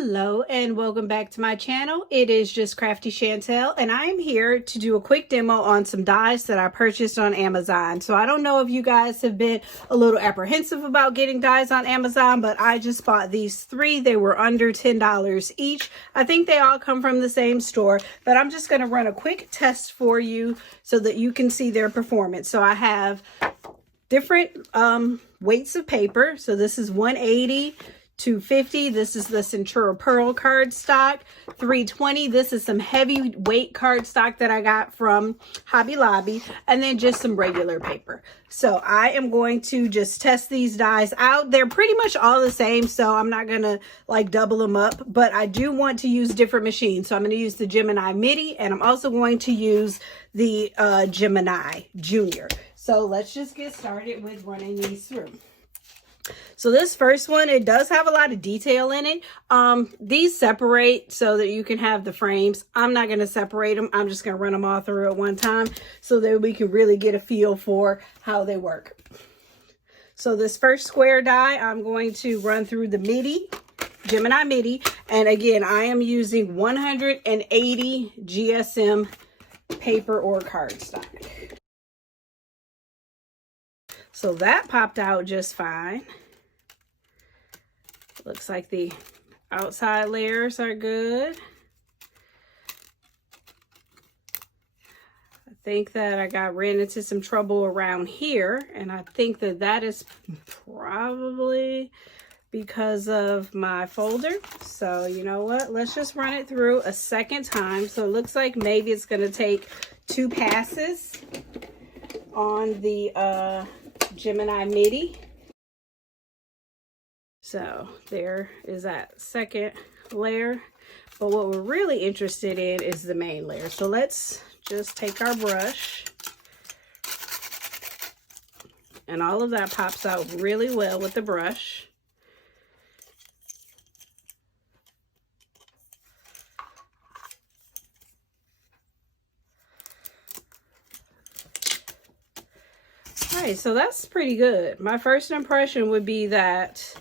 Hello and welcome back to my channel. It is just Crafty Chantel and I am here to do a quick demo on some dies that I purchased on Amazon. So I don't know if you guys have been a little apprehensive about getting dies on Amazon, but I just bought these three. They were under $10 each. I think they all come from the same store, but I'm just going to run a quick test for you so that you can see their performance. So I have different weights of paper. So this is 180. 250. This is the Centura Pearl cardstock. 320. This is some heavyweight cardstock that I got from Hobby Lobby, and then just some regular paper. So I am going to just test these dies out. They're pretty much all the same, so I'm not gonna like double them up, but I do want to use different machines. So I'm going to use the Gemini Midi, and I'm also going to use the Gemini Junior. So let's just get started with running these through. So this first one, it does have a lot of detail in it. These separate so that you can have the frames. I'm not going to separate them. I'm just going to run them all through at one time so that we can really get a feel for how they work. So this first square die, I'm going to run through the Midi, Gemini Midi. And again, I am using 180 GSM paper or cardstock. So that popped out just fine. Looks like the outside layers are good. I think that I ran into some trouble around here, and I think that that is probably because of my folder. So you know what? Let's just run it through a second time. So it looks like maybe it's going to take 2 passes on the Gemini Midi. So there is that second layer, but what we're really interested in is the main layer. So let's just take our brush, and all of that pops out really well with the brush. Alright, so that's pretty good. My first impression would be that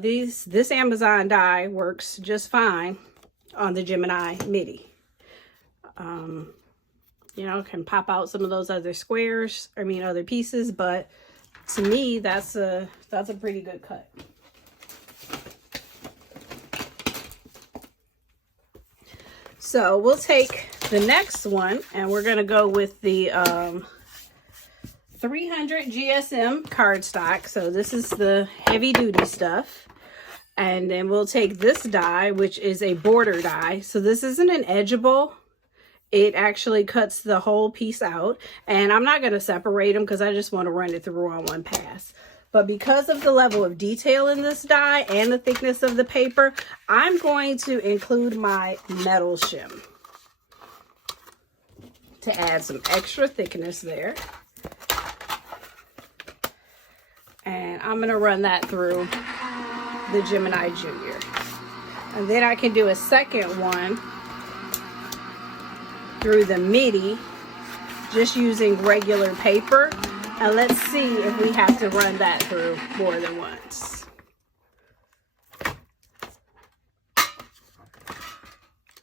this Amazon die works just fine on the Gemini Midi. You know, can pop out some of those other squares, other pieces, but to me, that's a pretty good cut. So we'll take the next one, and we're gonna go with the 300 GSM cardstock. So this is the heavy duty stuff. And then we'll take this die, which is a border die. So this isn't an edgeable. It actually cuts the whole piece out. And I'm not going to separate them because I just want to run it through on one pass. But because of the level of detail in this die and the thickness of the paper, I'm going to include my metal shim to add some extra thickness there. And I'm going to run that through the Gemini Junior. And then I can do a second one through the Midi, just using regular paper. And let's see if we have to run that through more than once.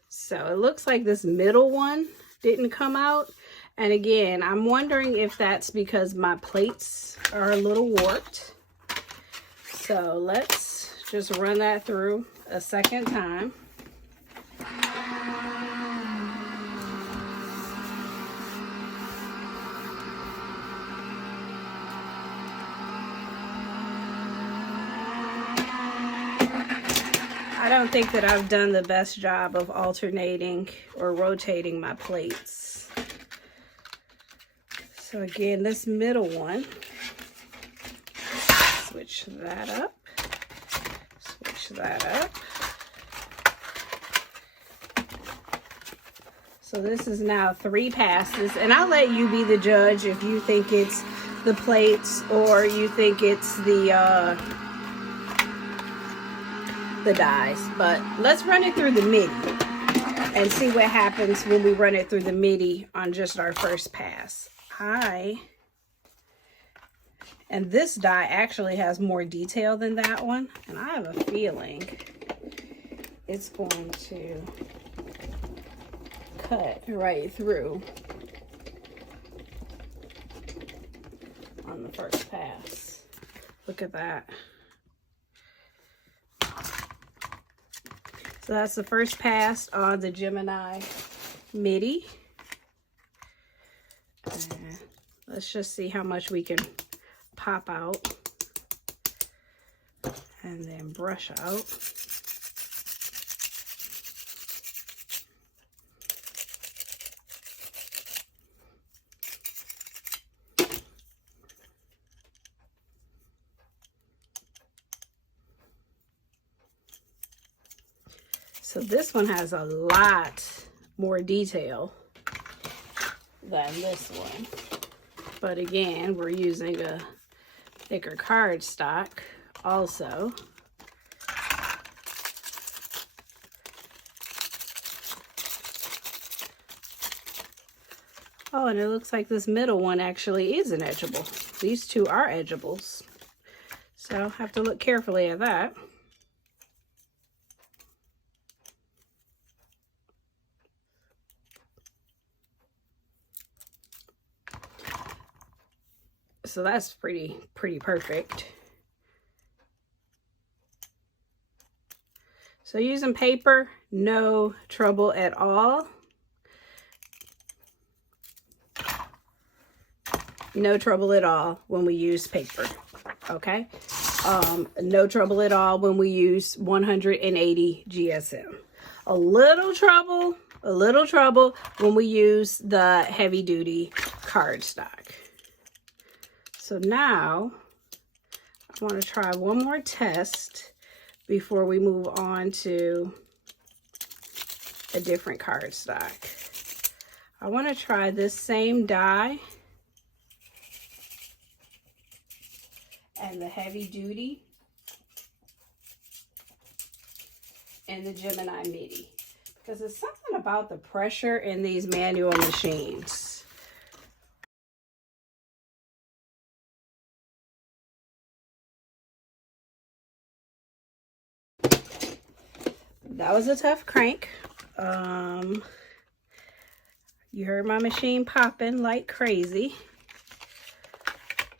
So it looks like this middle one didn't come out. And again, I'm wondering if that's because my plates are a little warped. So let's just run that through a second time. I don't think that I've done the best job of alternating or rotating my plates. So again, this middle one, switch that up, switch that up. So this is now 3 passes, and I'll let you be the judge if you think it's the plates or you think it's the dies. But let's run it through the Midi and see what happens when we run it through the Midi on just our first pass. And this die actually has more detail than that one, and I have a feeling it's going to cut right through on the first pass. Look at that. So that's the first pass on the Gemini MIDI. And let's just see how much we can pop out and then brush out. So this one has a lot more detail than this one. But again, we're using a thicker cardstock also. Oh, and it looks like this middle one actually is an edgeable. These two are edgeables. So I'll have to look carefully at that. So that's pretty perfect. So using paper, no trouble at all. No trouble at all when we use paper, okay? No trouble at all when we use 180 GSM. A little trouble when we use the heavy duty cardstock. So now I want to try one more test before we move on to a different cardstock. I want to try this same die and the heavy duty and the Gemini MIDI, because there's something about the pressure in these manual machines. That was a tough crank. You heard my machine popping like crazy.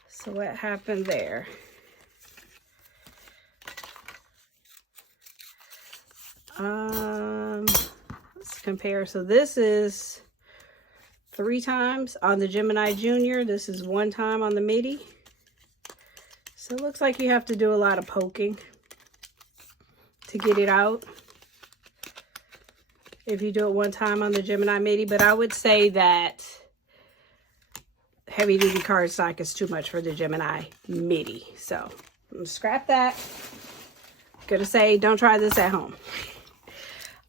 So what happened there? Let's compare. So this is 3 times on the Gemini Junior. This is 1 time on the MIDI. So it looks like you have to do a lot of poking to get it out if you do it 1 time on the Gemini MIDI. But I would say that heavy duty cardstock is too much for the Gemini MIDI. So I'm gonna scrap that. Gonna say don't try this at home.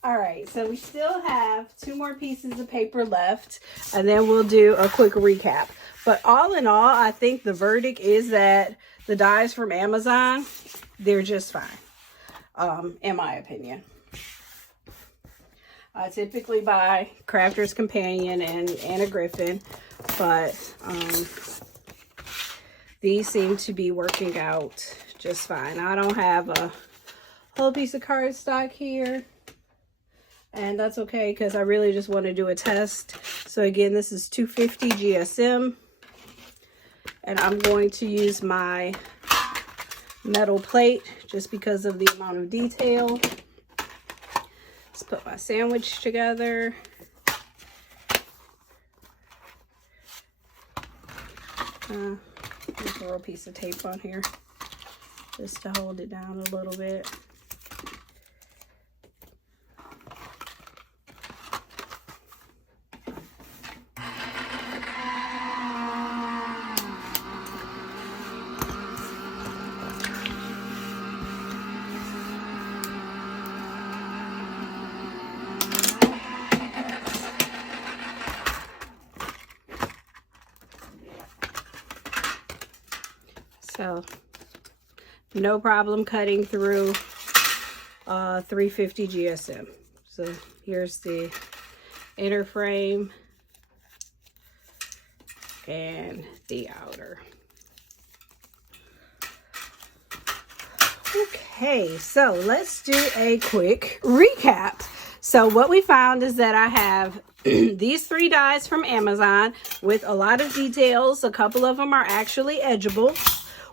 All right, so we still have 2 more pieces of paper left, and then we'll do a quick recap. But all in all, I think the verdict is that the dies from Amazon, they're just fine, in my opinion. I typically buy Crafter's Companion and Anna Griffin, but these seem to be working out just fine. I don't have a whole piece of cardstock here, and that's okay because I really just want to do a test. So again, this is 250 GSM, and I'm going to use my metal plate just because of the amount of detail. Let's put my sandwich together. Just a little piece of tape on here just to hold it down a little bit. So no problem cutting through 350 GSM. So here's the inner frame and the outer. Okay. Okay, so let's do a quick recap. So what we found is that I have these 3 dies from Amazon with a lot of details. A couple of them are actually edgeable.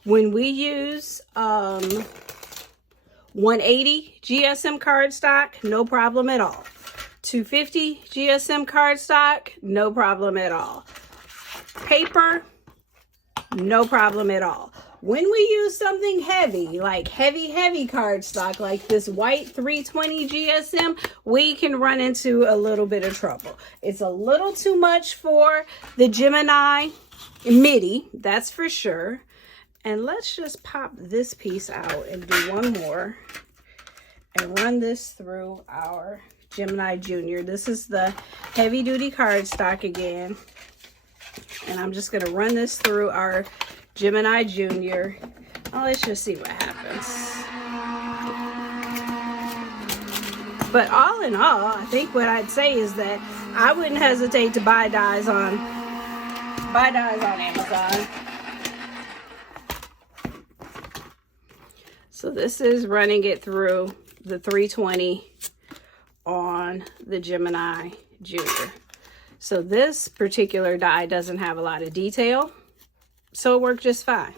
When we use 180 GSM cardstock, no problem at all. 250 GSM cardstock, no problem at all. Paper, no problem at all. When we use something heavy, like heavy cardstock, like this white 320 GSM, we can run into a little bit of trouble. It's a little too much for the Gemini MIDI, that's for sure. And let's just pop this piece out and do one more and run this through our Gemini Junior. This is the heavy duty cardstock again. And I'm just going to run this through our Gemini Junior. Oh, let's just see what happens. But all in all, I think what I'd say is that I wouldn't hesitate to buy dies on Amazon. So this is running it through the 320 on the Gemini Junior. So this particular die doesn't have a lot of detail, so it worked just fine.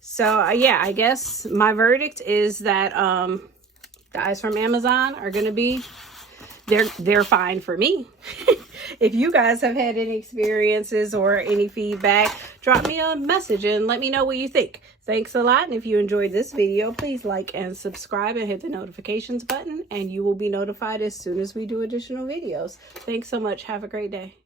So yeah, I guess my verdict is that dies from Amazon are going to be, they're fine for me. If you guys have had any experiences or any feedback, drop me a message and let me know what you think. Thanks a lot. And if you enjoyed this video, please like and subscribe and hit the notifications button, and you will be notified as soon as we do additional videos. Thanks so much. Have a great day.